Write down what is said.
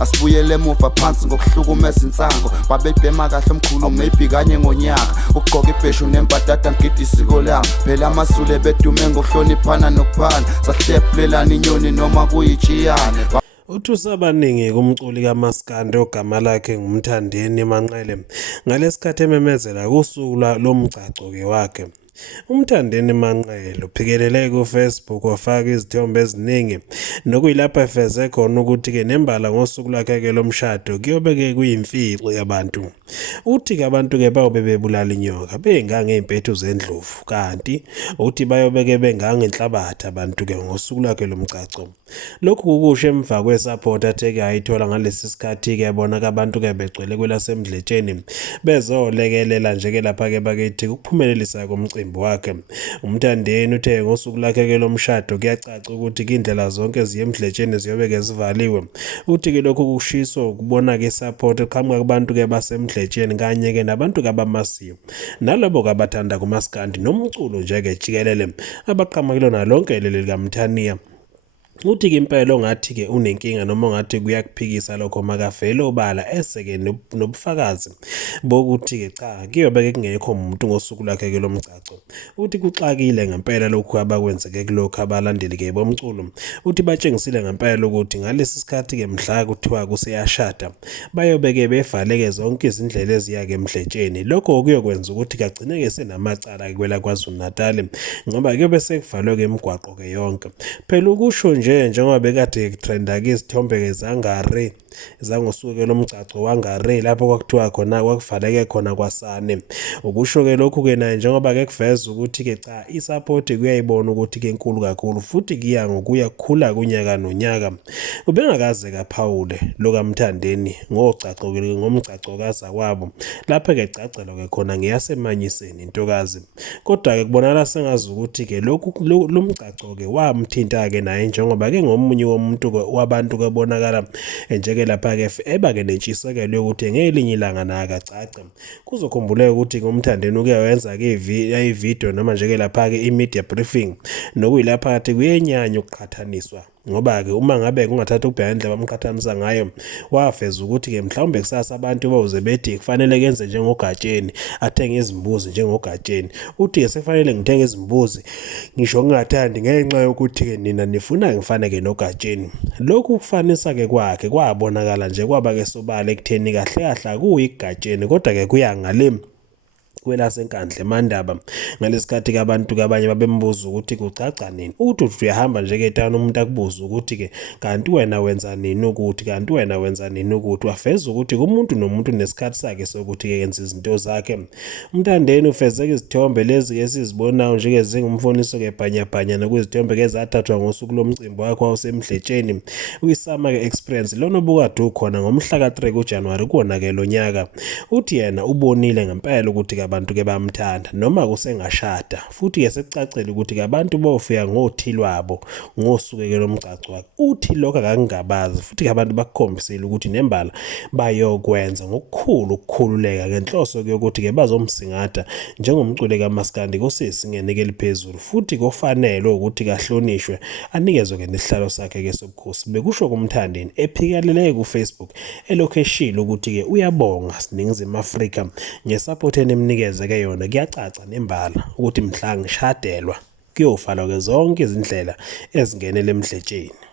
Asibuyele emuva phansi ngokuhlukumeza insango babebhema kahle omkhulu maybe kanye ngonyaka ugqoka ibheshu nembadada ngidi isiko lami phela amasule bedume ngokuhloniphana nokuphana sahlephulelana inyoni noma kuyijiyane. Uthusa abaningi kumculi kaMaskandi ogama lakhe nguMthandeni Manqele ngalesikhathi ememezela kusuku lomgcaco-ke wakhe. UMthandeni Manqele uphikelele ku-Facebook wafaka izithombe eziningi nokuyilapho efeze khona ukuthi-ke nembala ngosuku lwakhe-ke lomshado kuyobe-ke kuyimfihlo yabantu. Uthi-ke abantu-ke bayobe bebulala inyoka bengangey'mpethu zendlovu kanti uthi bayobe-ke bengangenhlabathi abantu-ke ngosuku lwakhe lomgcaco. Lokhu kukusho emva kwesaphoti athe-ke ayithola ngalesi sikhathi-ke yabona-ke abantu-ke begcwele kwelasemdletsheni bezolekelela nje-ke lapha-ke bakithi ukuphumelelisa komcimbi wakhe. UMthandeni uthe ngosuku lakhe-ke lomshado kuyacaca ukuthi-ke indlela zonke ziye emdletsheni ziyobe-ke zivaliwe. Uthi-ke lokhu kushiso ukubona-ke isaphoti eqhamuka kubantu-ke basemdletsheni kanye-ke nabantu-ke abamasiyo nalabo-ke abathanda kuMaskandi nomculo nje-ke jikelele abaqhamukile nalonke leli likaMthaniya. Uthi-ke impela ongathi-ke unenkinga noma ongathi kuyakuphikisa lokho makavele obala ese-ke nobufakazi bokuthi-ke cha kuyobe-ke kungekho umuntu ngosuku lwakhe-ke lomgcaco. Uthi kuxakile ngempela lokhu abakwenzeke kulokhu abalandeli-ke bomculo. Uthi batshengisile ngempela ukuthi ngalesi sikhathi-ke mhla kuthiwa kuseyashada bayobe-ke bevaleke zonke izindlela eziya-ke emdletsheni. Lokho kuyokwenza ukuthi kagcine-ke senamacala kwela KwaZulu Natal ngoba kuyobe sekuvalwe-ke imigwaqo-ke yonke. Phela ukusho njengoba bekade kutrenda-ke izithombe-ke zangare zangosuku lomgcaco wangare lapho kwakuthiwa khona kwakuvaleke khona kwasane. Ukusho-ke lokhu-ke naye njengoba-ke kuveza ukuthi-ke cha isapoti kuyayibona ukuthi-ke enkulu kakhulu futhi kuya ngokuya kukhula kunyaka nonyaka. Ubengakaze kaphawule lokaMthandeni ngomgcaco kazakwabo lapho-ke cacelwa-ke khona ngeyasemanyiseni intokazi. Kodwa-ke kubonakala sengazi ukuthi-ke lo mgcaco-ke wamthinta-ke naye njengoba-ke ngomunye wabantu kabonakala njeke lapha-ke eba-ke nentshisekelo yokuthi ngelinye ilanga naye akacace. Kuzokhumbuleka ukuthi-ke uMthandeni uke wenza-ke ividiyo noma njeke lapha-ke i-media briefing nokuyilapha-ke kuyenyanya ukuqhathaniswa ngoba-ke uma ngabe kungathatha ukubheka indlela bamqhathanisa ngayo wafeza ukuthi-ke mhlawumbe kusasa abantu bawuze bethi kufanele kenze njengoGatsheni athenge izimbuzi njengoGatsheni. Uthi-ke sekufanele ngithenge izimbuzi ngisho ngingathandi ngenxa yokuthi-ke nina nifuna ngifaneke noGatsheni. Lokhu kufanisa-ke kwakhe kwabonakala nje kwaba-ke sobala ekutheni kahle kahle akuyiGatsheni kodwa-ke kuya ngale kwelasenkandla eMandaba ngalesikhathi-ke abantu abanye babembuza ukuthi kucaca nini. Uthi uyahamba nje-ke etawuni umuntu akubuza ukuthi-ke kanti wena wenza nini ukuthi kanti wena wenza nini ukuthi wafeza ukuthi kumuntu nomuntu nesikhathi sakhe sokuthi-ke yenza izinto zakhe. UMthandeni ufezeke izithombe lezi-ke sizibonayo njeke zingumfoniso-ke bhanyabhanya nokuzithombe-ke zathathwa ngosuku lomcimbi wakhe wasemdletsheni kwi-Summer-ke Experience lona obukade ukhona ngomhla ka-3 kuJanuwari kuwona-ke lo nyaka. Uthi yena ubonile ngempela ukuthi-ke abantu-ke bamthanda noma kusengashada futhi-ke sekucacile ukuthi-ke abantu bofika ngothili wabo ngosuku-ke lomgcaco wakhe. Uthi lokho akangabazi futhi-ke abantu bakukhombisile ukuthi nembala bayokwenza ngokukhulu ukukhululeka ngenhloso yokuthi-ke bazomsingatha njengomculi kaMaskandi kosesingene-ke eliphezulu futhi kofanele ukuthi kahlonishwe anikezwe-ke nesihlalo sakhe-ke sobukhosi. Bekusho kuMthandeni ephikelele ku-Facebook elokhu eshilo ukuthi-ke uyabonga siNingizimu Afrika ngesapoti enemnikeze-ke yona. Kuyacaca nembala ukuthi mhla ngishadelwa kuyovalwa-ke zonke izindlela ezingenele emdletsheni.